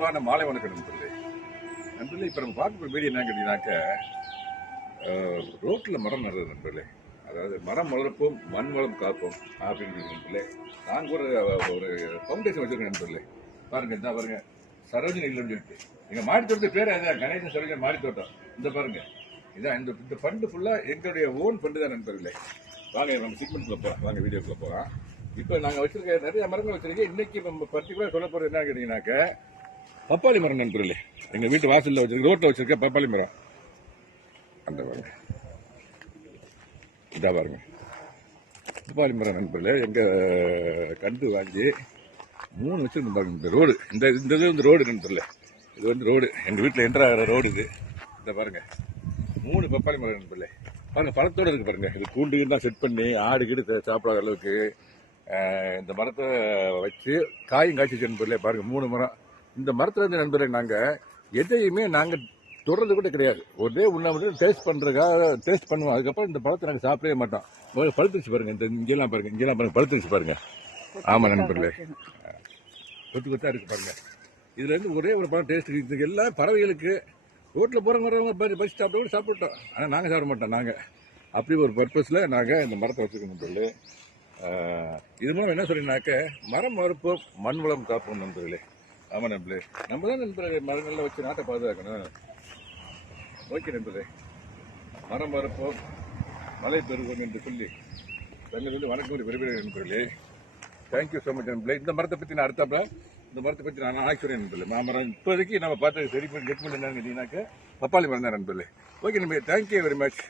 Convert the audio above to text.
அன்பான மாலை வணக்கம் நண்பர்களே. நண்பர்களே, இப்போ நம்ம பார்க்க வீடியோ என்ன கேட்டீங்கன்னாக்க, ரோட்டில் மரம் நடுறது நண்பர்களே. அதாவது மரம் வளர்ப்போம் மண் வளம் காப்போம் அப்படின்னு நண்பர்களே. நாங்கள் ஒரு ஃபவுண்டேஷன் வச்சிருக்கோம் நண்பர்களே. பாருங்க, இந்த பாருங்க, சரோஜினி இல்லைன்னு சொல்லிட்டு எங்கள் மாடி தோட்டத்து பேர் அதான் கணேசன் சரோஜன் மாடி தோட்டம். இந்த பாருங்க, இதான் இந்த ஃபண்டு ஃபுல்லாக எங்களுடைய ஓன் ஃபண்டு தான் நண்பர்களே. வாங்க நம்ம சிக்மெண்ட்ல போகலாம், வாங்க வீடியோக்குள்ள போகலாம். இப்போ நாங்கள் வச்சிருக்க நிறைய மரங்கள் வச்சிருக்கேன். இன்னைக்கு நம்ம பர்டிகுலர் சொல்ல போகிறது என்ன கேட்டீங்கன்னாக்க, பப்பாளி மரம் நண்பர்களே. எங்கள் வீட்டு வாசலில் வச்சிருக்க, ரோட்டில் வச்சிருக்க பப்பாளி மரம். அந்த பாருங்க, இதா பாருங்க, பப்பாளி மரம் நண்பர்களே. எங்கள் கண்டு வாங்கி 3 வச்சிருந்தோம் பாருங்க. இந்த ரோடு, இந்த இது வந்து ரோடு நண்பர்களே. இது வந்து ரோடு, எங்கள் வீட்டில் என்ட்ரு ஆகிற ரோடு இது. இந்த பாருங்க, 3 பப்பாளி மரம் நண்பர்களே. பாருங்க, பழத்தோடு இருக்கு பாருங்க. இது கூண்டு தான் செட் பண்ணி ஆடு கீடு சாப்பிடாத அளவுக்கு இந்த மரத்தை வச்சு காயும் காய்ச்சி நண்பர்களே. பாருங்க, 3 மரம். இந்த மரத்துல இருந்து நண்பர்களே, நாங்கள் எதையுமே நாங்கள் தொடர்றது கூட கிடையாது. ஒரே உண்ணா மட்டும் டேஸ்ட் பண்ணுறதுக்காக டேஸ்ட் பண்ணுவோம். அதுக்கப்புறம் இந்த பழத்தை நாங்கள் சாப்பிடவே மாட்டோம். பழுத்துருச்சு பாருங்க, இந்த இங்கெல்லாம் பாருங்க, இங்கெல்லாம் பாருங்க, பழுத்துருச்சு பாருங்க. ஆமாம் நண்பர்களே, கொத்து கொத்தா இருக்கு பாருங்க. இதுல இருந்து ஒரே ஒரு பழம் டேஸ்ட். இதுக்கு எல்லாம் பறவைகளுக்கு ரோட்டில் போகிறவங்க பறிச்சு சாப்பிட கூட சாப்பிட்டோம். ஆனால் நாங்கள் சாப்பிட மாட்டோம். நாங்கள் அப்படி ஒரு பர்பஸில் நாங்கள் இந்த மரத்தை வச்சுருக்கோம் நண்பர்களே. இது மூலம் என்ன சொல்லினாக்க, மரம் வளர்ப்போம் மண் வளம் காப்போம் நண்பர்களே. ஆமாம் நண்பர்களே, நம்ம தான் நண்பர்களே மரங்களில் வச்சு நாட்டை பாதுகாக்கணும். ஓகே நண்பர்களே, மரம் வளர்ப்போம் மழை பெறுவோம் என்று சொல்லி தங்கள் வந்து வணக்கம் பெரிய நண்பர்களே. தேங்க்யூ ஸோ மச் நண்பர்களே. இந்த மரத்தை பற்றி நான் அடுத்தாப்புல இந்த மரத்தை பற்றி நான் ஆக்சுவலி நண்பர்களே, மாமரம் இப்போதைக்கு நம்ம பார்த்து சரி பண்ணி கெட் பண்ணி என்னன்னு கேட்டீங்கன்னாக்க பப்பாளி மரம் தான் நண்பர்களே. ஓகே நண்பர்களே, தேங்க்யூ வெரி மச்.